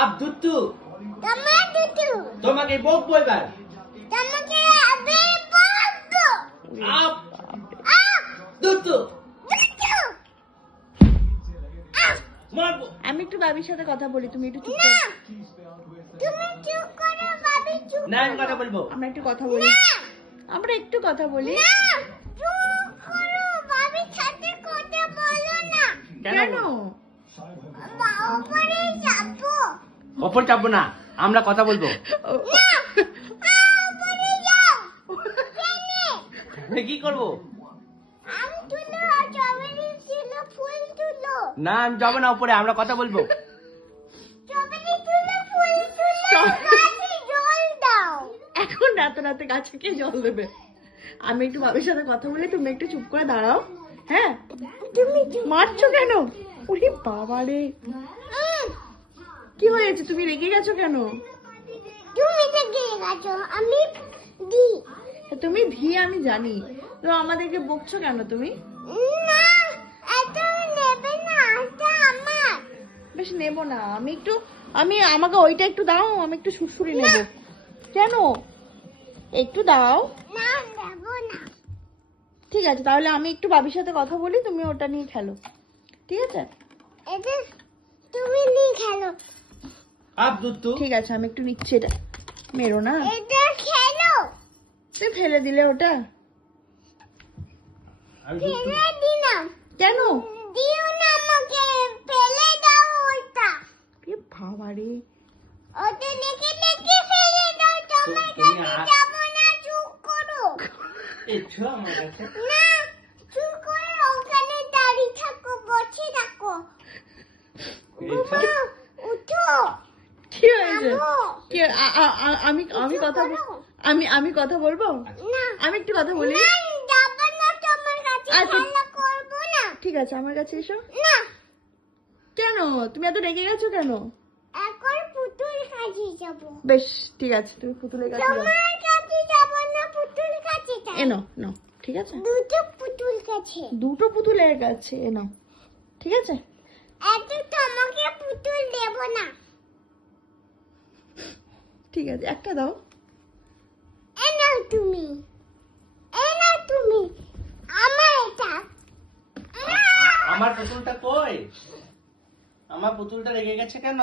Up দুতু তোমার দুতু তোমাকে বকবো এবার। তোমাকে আবে বলবো আপ আপ দুতু দুতু মারবো। আমি একটু বাবির সাথে কথা বলি, তুমি একটু চুপ না করো। তুমি চুপ করো বাবি চুপ না আমি কথা বলবো। আমরা একটু কথা বলি, না আমরা একটু কথা বলি। না চুপ করো বাবি সাথে কথা বলো না কেন? উপরে যাবো ওপর চাপবো না, আমরা কথা বলবো। না উপরে যাও কেন কি করবো? আম তুলো চবেরি ছিল ফুল তুলো না আমি যাবো না উপরে, আমরা কথা বলবো। চবেরি তুলো ফুল তুলো গাছে জল দাও এখন রাতে রাতে গাছে কে জল দেবে? আমি একটু বাবির সাথে কথা বলি, তুমি একটু চুপ করে দাঁড়াও। হ্যাঁ, তুমি চুপ মারছো কেন? ওরে বাবা রে, কি হয়েছে? তুমি রেগে গেছো কেন? তুমি তো গিয়ে গেছো আমি দি তুমি ধী আমি জানি, তো আমাদেরকে বকছো কেন তুমি? না এত নেবে না এটা আমার বেশ নেবো না, আমি একটু আমাকে ওইটা একটু দাও, আমি একটু সুরসুরি নেব। কেন? একটু দাও। না দেবো না ঠিক আছে, তাহলে আমি একটু বাবির সাথে কথা বলি, তুমি ওটা নিয়ে খেলো, ঠিক আছে? এটা তুমি নিয়ে খেলো আপ দুতু ঠিক আছে, আমি একটু নিচ্ছি এটা, মেরো না। এটা খেলো তুমি ফেলে দিলে ওটা আমি দুতু ফেলে দিলাম কেন? দিও না আমাকে ফেলে দাও ওটা এ বাবা রে, ওটা দেখে দেখে ফেলে দাও তোমার তুমি কাছে যাবো না চুপ করো এসো আমার কাছে। না চুপ করো ওখানে দাঁড়িয়ে থাকো বসে থাকো এসো। উঠো কি হয়েছে? যাবো। কি আমি কথা আমি কথা বলবো, না আমি একটু কথা বলি। না যাবো না তোমার কাছে আচ্ছা। খেলা করবো না ঠিক আছে, আমার কাছে এসো। না কেন তুমি এত রেগে গেছো কেন? এখন পুতুল কাছে যাবো বেশ ঠিক আছে, তুমি পুতুলের কাছে যাও। তোমার কাছে যাবো না পুতুল কাছে যাবো। এনো নাও, ঠিক আছে? দুটো পুতুল কাছে দুটো পুতুলের কাছে এনো, ঠিক আছে? এত তোমাকে পুতুল দেবো না ঠিক আছে, একটা দাও। এ নাও তুমি আমার এটা আমার পুতুলটা কই? আমার পুতুলটা রেগে গেছে কেন?